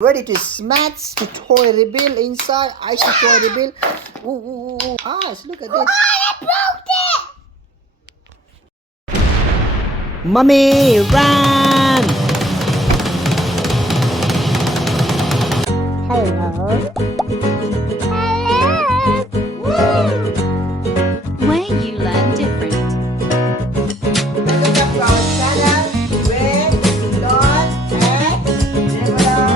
Ready to smash the toy reveal inside. I see toy reveal. Ooh, ooh, ooh, ooh. Eyes, look at this. Mommy, run! Where you learn different. Welcome back to our channel with Lord and Nicholas.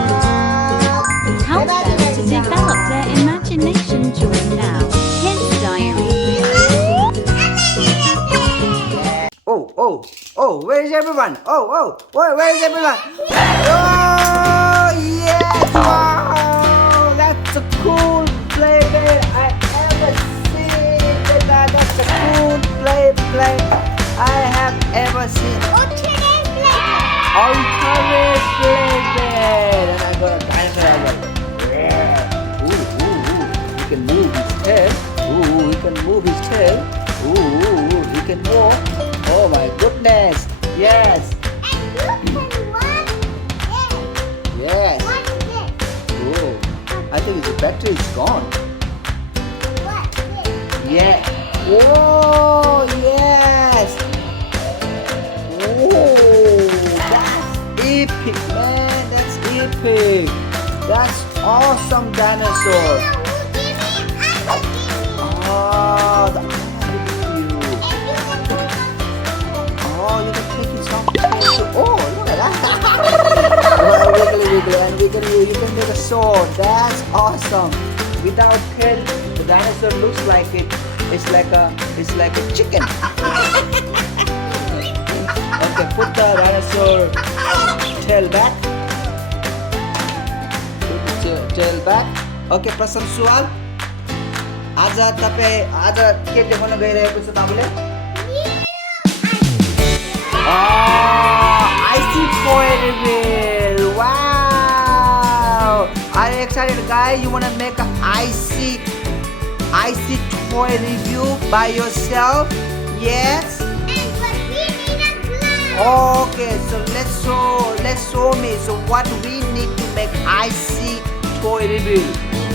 Help them to develop their imagination during now. Kids Diary. Oh, where is everyone? Where is everyone? Oh, yes! Wow! That's a cool play I ever seen. That's a cool play I have ever seen. Ultimate play and I got a dinosaur. Yeah. Ooh. He can move his tail. Ooh, he can move his tail. Ooh, he can walk. Oh my goodness. Yes. Yes. Oh, I think the battery is gone. Yeah. Whoa, yes. Oh, that's epic, man. That's epic. That's awesome dinosaur. Oh, the Oh, you can take his off tail too. Oh, look at that. Wiggle, and you can make a sword. That's awesome. Without tail, the dinosaur looks like it's like a chicken. Okay, put the dinosaur tail back. Put the tail back. Okay, प्रथम सवाल. आज के देखाउन गइरहेको छ तपाईले? I see toy reveal. Wow! Are you excited, guys? You wanna make an icy toy review by yourself? Yes. Okay, so let's show me. So what we need to make icy toy review?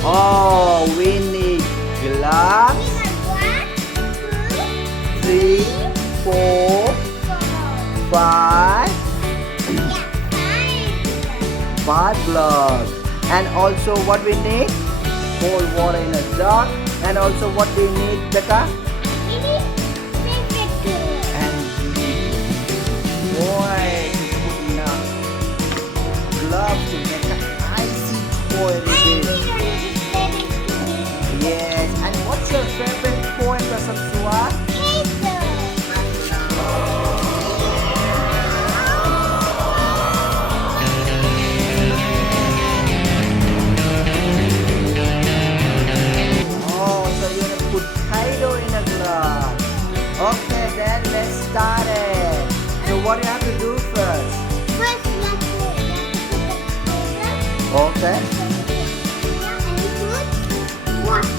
Oh, we need gloves. 3, 4, 5 gloves. And also what we need? Cold water in a jar. And also what we need, Becca? And boy, put enough gloves to make an icy toy reveal. Yes. And what's your favorite toy, Prasamsua? Okay, then let's start it. So what do you have to do first? First, you have to put the Okay. and put water.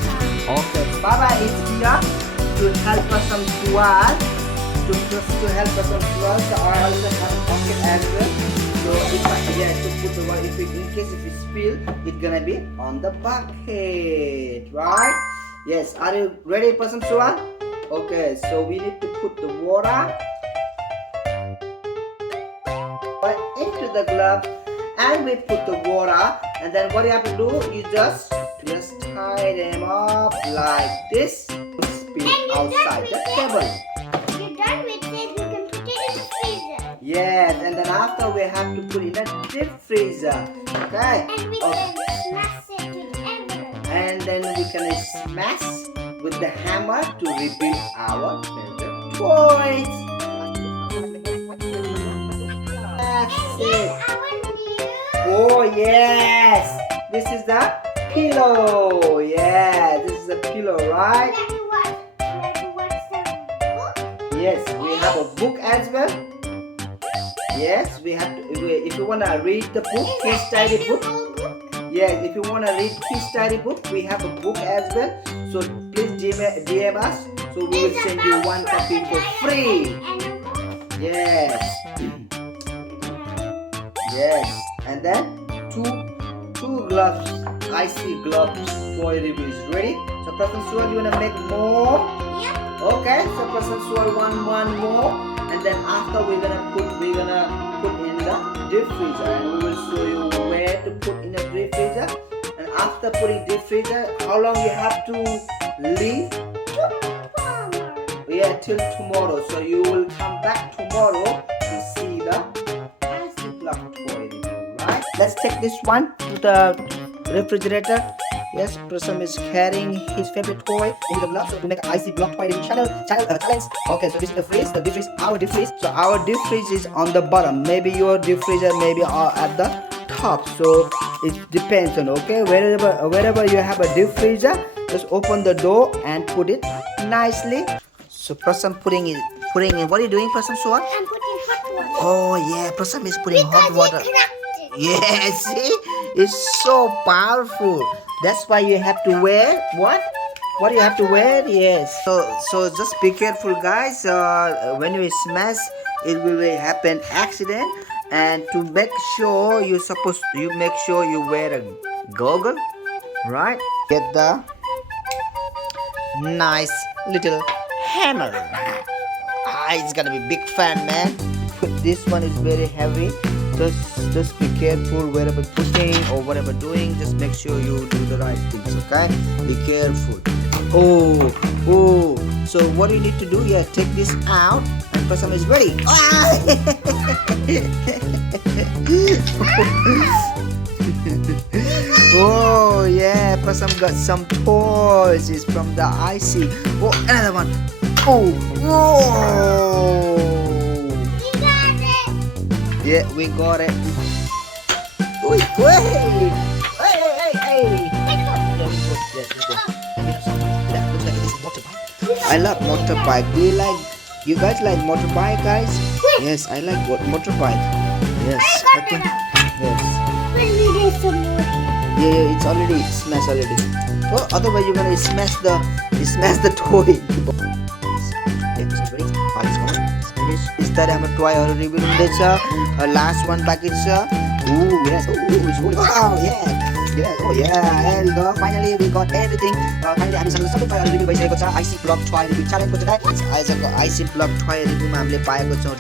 Okay. Baba is here to help us some swirl. To help us some swirl. So I also have a pocket as well. So if to put the water, in case if it spill, it's gonna be on the bucket, right? Yes. Are you ready for some swirl? Okay, so we need to put the water into the glove and we put the water, and then what you have to do, you just tie them up like this to spill outside the table. You're done with it, you can put it in the freezer. Yes, and then after we have to put it in a deep freezer. Okay. And we can smash it with everything. And then we can smash with the hammer to rebuild our favorite toys. That's it. Oh yes, this is the pillow. Yeah, this is the pillow, right? Yes, we have a book as well. Yes, we have to. If you wanna read the book, Kids Diary book. Yes, if you wanna read Kids Diary book, we have a book as well. So please DM us. So we will send you one copy for free. Yes. Yes. And then two gloves, icy gloves toy review is ready. So Pratham Sual, you wanna make more? Yep. Okay, so Pratham Sual one more, and then after we're gonna put in the deep freezer, and we will show you where to put in the deep freezer. And after putting deep freezer, how long you have to leave? Yeah, till tomorrow. So you will come back tomorrow to see the icy block toy review, right? Let's take this one to the refrigerator. Yes, Pratham is carrying his favorite toy in the block, so to make icy block toy review challenge. Okay, so this is the freeze, the deep freeze, our deep freeze. So our deep freeze is on the bottom. Maybe your deep freezer maybe at the top. So it depends on, okay, wherever you have a deep freezer, just open the door and put it nicely. So Pratham putting in. What are you doing, Pratham Sual? I'm putting hot water. Oh yeah, Pratham is putting hot water. Because it cracked it. Yeah, see, it's so powerful. That's why you have to wear what? What do you have to wear? Yes. So just be careful, guys. When you smash, it will happen accident. And to make sure you make sure you wear a goggle, right? Get the nice little hammer. It's gonna be big fan, man. This one is very heavy. Just be careful wherever putting or whatever doing. Just make sure you do the right things, okay? Be careful. Oh. So what you need to do? Yeah, take this out, and Pratham is ready. Oh yeah, Pratham got some toys. It's from the icy. Oh, another one. Oh, whoa. We got it. Yeah, we got it. Wait. Hey. That looks like it is motorbike. I love motorbike. You guys like motorbike, guys? Yes, I like motorbike. Yes, I think. Yes. Let me get some more. Yeah, it's already smashed already. Oh, otherwise you're gonna smash the toy. Is that I'm a toy or review this last one package Ooh yes, wow, oh yeah, there we go. Finally we got everything. Finally हामीसँग सबै टयहरू review भइसकेको छ. आइसी block toy review च्यालेन्जको चाहिँ आजको आइसी block toy रिभ्यूमा हामीले पाएको छौं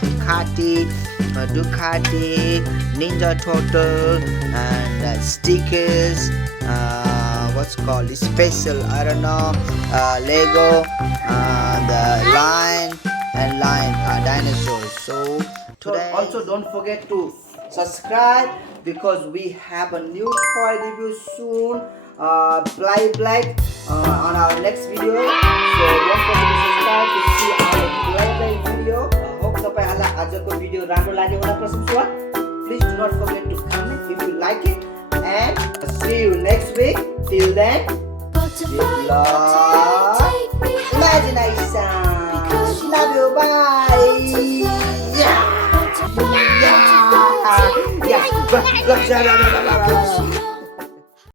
Ducati, Ninja Turtle, and stickers. What's called special? I don't know. Lego, the lion dinosaurs. So today also don't forget to subscribe because we have a new toy review soon. Black on our next video. So don't forget to subscribe to see our Black video. Hope तपाईहरुलाई आजको video राम्रो लाग्यो होला Pratham Sual. Please do not forget to comment if you like it, and see you next week. Till then, good luck. Imagination. Love you. Bye. Yeah.